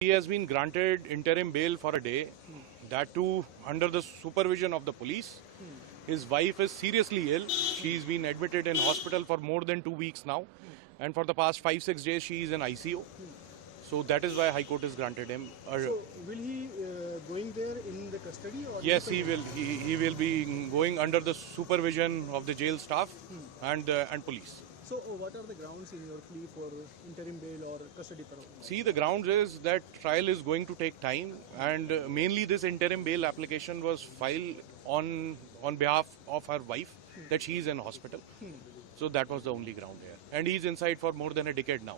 He has been granted interim bail for a day, that too under the supervision of the police. His wife is seriously ill. She's been admitted in hospital for more than 2 weeks now. And for the past 5-6 days, she is in ICU. So that is why High Court has granted him. So will he going there in the custody or? Yes, he will. He will be going under the supervision of the jail staff and police. So what are the grounds in your plea for interim bail or custody parole? See, the grounds is that trial is going to take time, and mainly this interim bail application was filed on behalf of her wife, that she is in hospital. So that was the only ground here. And he's inside for more than a decade now.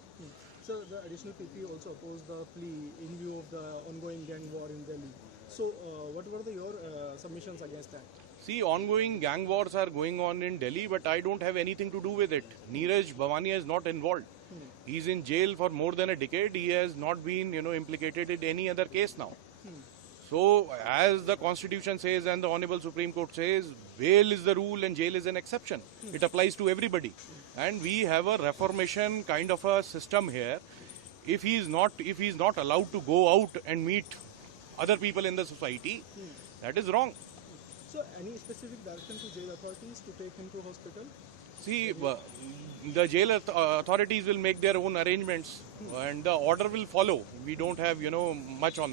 So the additional PP also opposed the plea in view of the ongoing gang war in Delhi. So what were your submissions against that? See, ongoing gang wars are going on in Delhi, but I don't have anything to do with it. Neeraj Bhavania is not involved. He's in jail for more than a decade. He has not been, implicated in any other case now. So, as the Constitution says and the Honorable Supreme Court says, bail is the rule and jail is an exception. It applies to everybody. And we have a reformation kind of a system here. If he is not allowed to go out and meet other people in the society, that is wrong. So any specific direction to jail authorities to take him to hospital? See, the jail authorities will make their own arrangements and the order will follow. We don't have, much on